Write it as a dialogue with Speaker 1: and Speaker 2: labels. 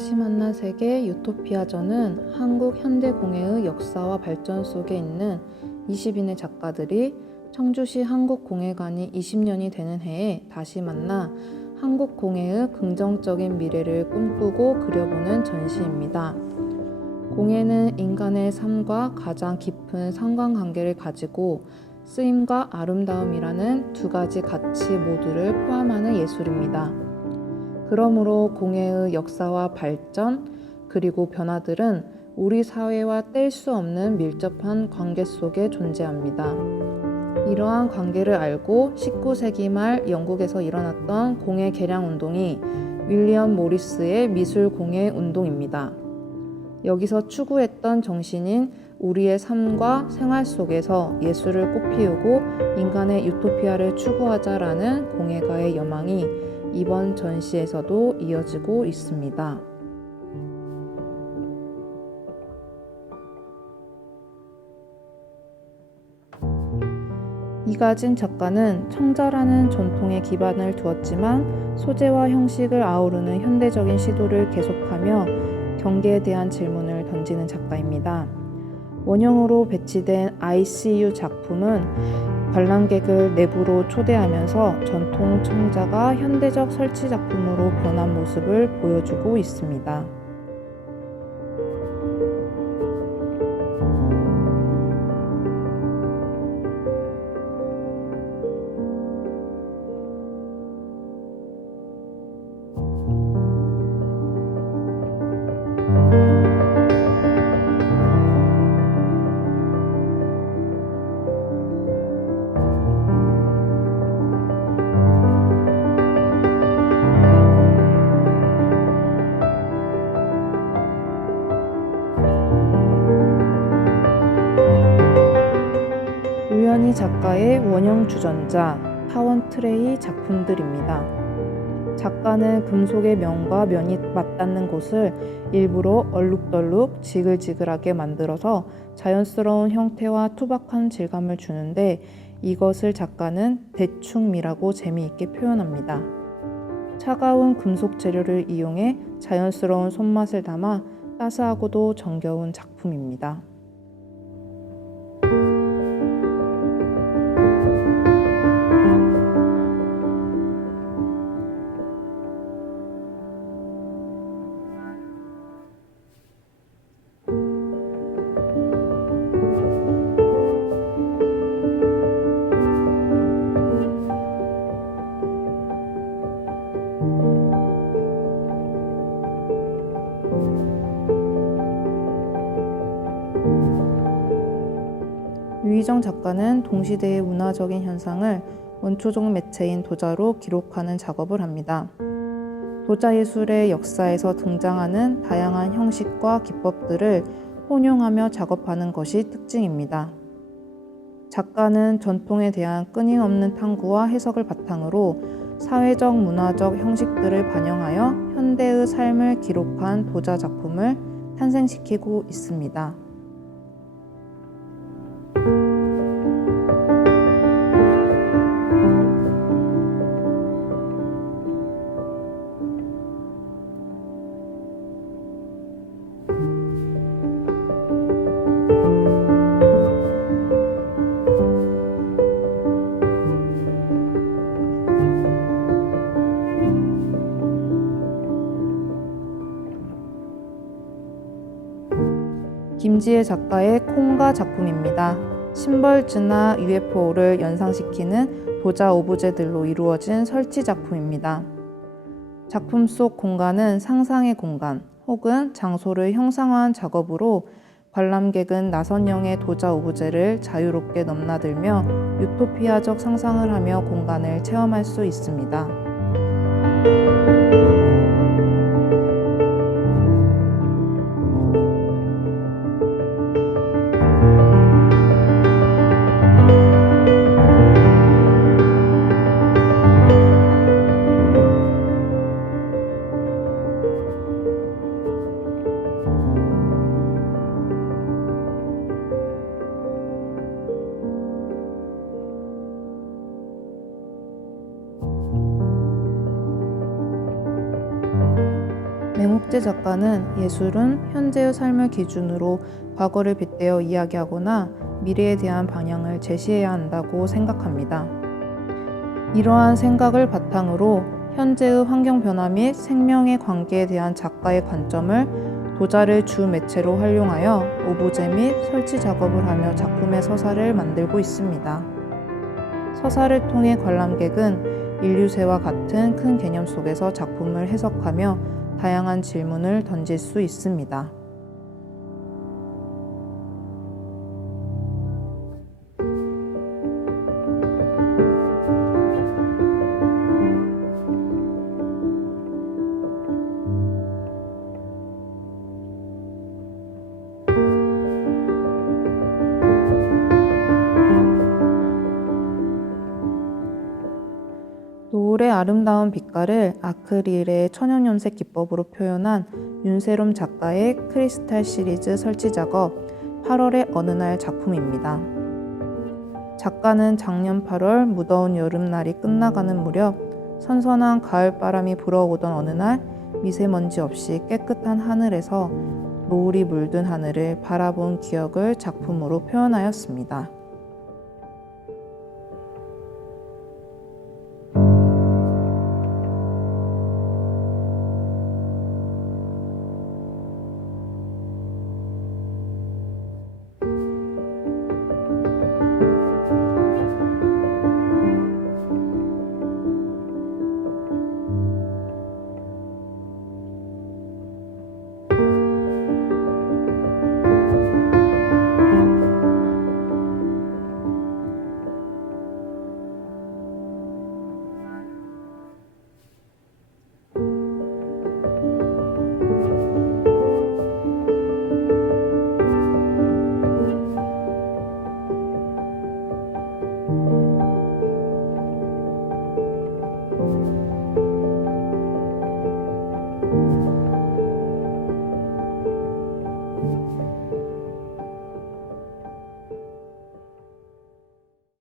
Speaker 1: 다시 만난 세계 유토피아전은 한국 현대공예의 역사와 발전 속에 있는 20인의 작가들이 청주시 한국공예관이 20년이 되는 해에 다시 만나 한국공예의 긍정적인 미래를 꿈꾸고 그려보는 전시입니다. 공예는 인간의 삶과 가장 깊은 상관관계를 가지고 쓰임과 아름다움이라는 두 가지 가치 모두를 포함하는 예술입니다. 그러므로 공예의 역사와 발전 그리고 변화들은 우리 사회와 뗄 수 없는 밀접한 관계 속에 존재합니다. 이러한 관계를 알고 19세기 말 영국에서 일어났던 공예 개량 운동이 윌리엄 모리스의 미술 공예 운동입니다. 여기서 추구했던 정신인 우리의 삶과 생활 속에서 예술을 꽃피우고 인간의 유토피아를 추구하자라는 공예가의 여망이 이번 전시에서도 이어지고 있습니다. 이가진 작가는 청자라는 전통에 기반을 두었지만 소재와 형식을 아우르는 현대적인 시도를 계속하며 경계에 대한 질문을 던지는 작가입니다. 원형으로 배치된 ICU 작품은 관람객을 내부로 초대하면서 전통 청자가 현대적 설치 작품으로 변한 모습을 보여주고 있습니다. 원형 주전자 타원 트레이 작품들입니다. 작가는 금속의 면과 면이 맞닿는 곳을 일부러 얼룩덜룩 지글지글하게 만들어서 자연스러운 형태와 투박한 질감을 주는데 이것을 작가는 대충미라고 재미있게 표현합니다. 차가운 금속 재료를 이용해 자연스러운 손맛을 담아 따스하고도 정겨운 작품입니다. 유희정 작가는 동시대의 문화적인 현상을 원초적 매체인 도자로 기록하는 작업을 합니다. 도자 예술의 역사에서 등장하는 다양한 형식과 기법들을 혼용하며 작업하는 것이 특징입니다. 작가는 전통에 대한 끊임없는 탐구와 해석을 바탕으로 사회적 문화적 형식들을 반영하여 현대의 삶을 기록한 도자 작품을 탄생시키고 있습니다. 김지혜 작가의 콩가 작품입니다. 심벌즈나 UFO를 연상시키는 도자 오브제들로 이루어진 설치 작품입니다. 작품 속 공간은 상상의 공간 혹은 장소를 형상화한 작업으로 관람객은 나선형의 도자 오브제를 자유롭게 넘나들며 유토피아적 상상을 하며 공간을 체험할 수 있습니다. 박재 작가는 예술은 현재의 삶을 기준으로 과거를 빗대어 이야기하거나 미래에 대한 방향을 제시해야 한다고 생각합니다. 이러한 생각을 바탕으로 현재의 환경 변화 및 생명의 관계에 대한 작가의 관점을 도자를 주 매체로 활용하여 오브제 및 설치 작업을 하며 작품의 서사를 만들고 있습니다. 서사를 통해 관람객은 인류세와 같은 큰 개념 속에서 작품을 해석하며 다양한 질문을 던질 수 있습니다. 아름다운 빛깔을 아크릴의 천연 염색 기법으로 표현한 윤세롬 작가의 크리스탈 시리즈 설치 작업 8월의 어느 날 작품입니다. 작가는 작년 8월 무더운 여름날이 끝나가는 무렵 선선한 가을 바람이 불어오던 어느 날 미세먼지 없이 깨끗한 하늘에서 노을이 물든 하늘을 바라본 기억을 작품으로 표현하였습니다.